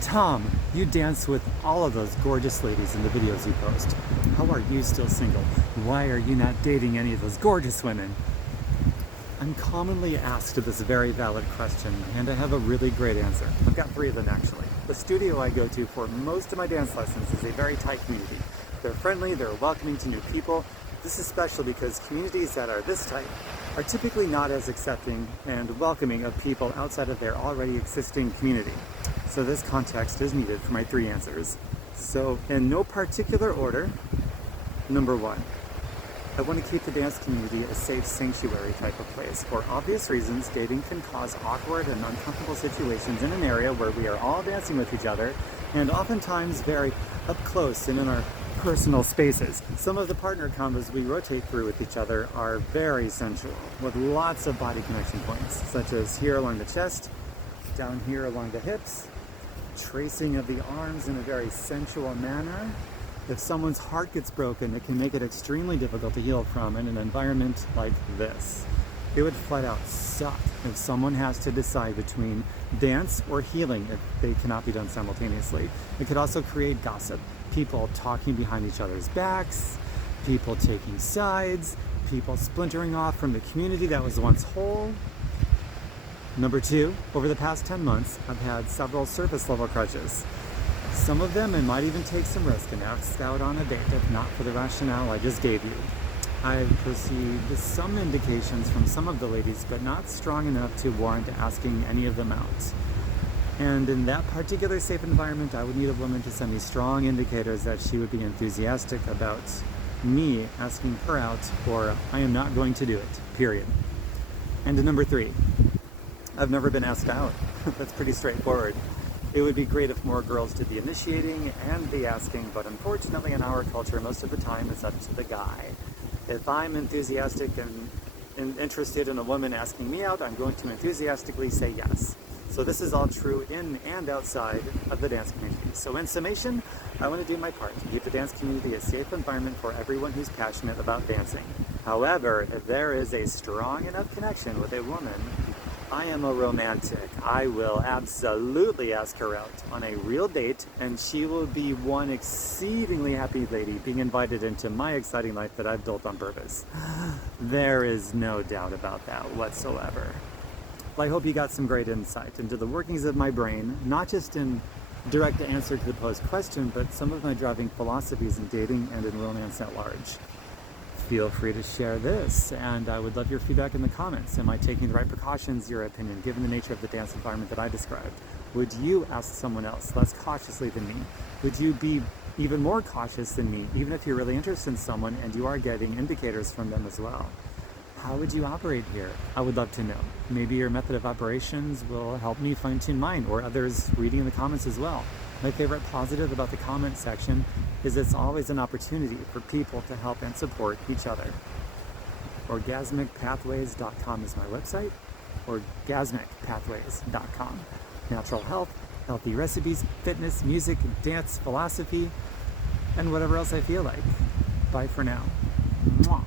Tom, you dance with all of those gorgeous ladies in the videos you post. How are you still single? Why are you not dating any of those gorgeous women? I'm commonly asked this very valid question, and I have a really great answer. I've got 3 of them actually. The studio I go to for most of my dance lessons is a very tight community. They're friendly, they're welcoming to new people. This is special because communities that are this tight are typically not as accepting and welcoming of people outside of their already existing community. So this context is needed for my 3 answers. So in no particular order, number 1. I want to keep the dance community a safe sanctuary type of place. For obvious reasons, dating can cause awkward and uncomfortable situations in an area where we are all dancing with each other, and oftentimes very up close and in our personal spaces. Some of the partner combos we rotate through with each other are very sensual, with lots of body connection points, such as here along the chest, down here along the hips, tracing of the arms in a very sensual manner. If someone's heart gets broken, it can make it extremely difficult to heal from in an environment like this. It would flat out suck if someone has to decide between dance or healing if they cannot be done simultaneously. It could also create gossip, people talking behind each other's backs, people taking sides, people splintering off from the community that was once whole. Number 2, over the past 10 months, I've had several surface level crushes. Some of them I might even take some risk and ask out on a date, if not for the rationale I just gave you. I've received some indications from some of the ladies, but not strong enough to warrant asking any of them out. And in that particular safe environment, I would need a woman to send me strong indicators that she would be enthusiastic about me asking her out, or I am not going to do it, period. And to number 3, I've never been asked out. That's pretty straightforward. It would be great if more girls did the initiating and the asking, but unfortunately in our culture, most of the time it's up to the guy. If I'm enthusiastic and interested in a woman asking me out, I'm going to enthusiastically say yes. So this is all true in and outside of the dance community. So in summation, I want to do my part to keep the dance community a safe environment for everyone who's passionate about dancing. However, if there is a strong enough connection with a woman, I am a romantic. I will absolutely ask her out on a real date, and she will be one exceedingly happy lady being invited into my exciting life that I've built on purpose. There is no doubt about that whatsoever. Well, I hope you got some great insight into the workings of my brain, not just in direct answer to the posed question, but some of my driving philosophies in dating and in romance at large. Feel free to share this, and I would love your feedback in the comments. Am I taking the right precautions, your opinion, given the nature of the dance environment that I described? Would you ask someone else less cautiously than me? Would you be even more cautious than me, even if you're really interested in someone and you are getting indicators from them as well? How would you operate here? I would love to know. Maybe your method of operations will help me fine-tune mine, or others reading in the comments as well. My favorite positive about the comment section is it's always an opportunity for people to help and support each other. Orgasmicpathways.com is my website, orgasmicpathways.com. Natural health, healthy recipes, fitness, music, dance, philosophy, and whatever else I feel like. Bye for now. Mwah.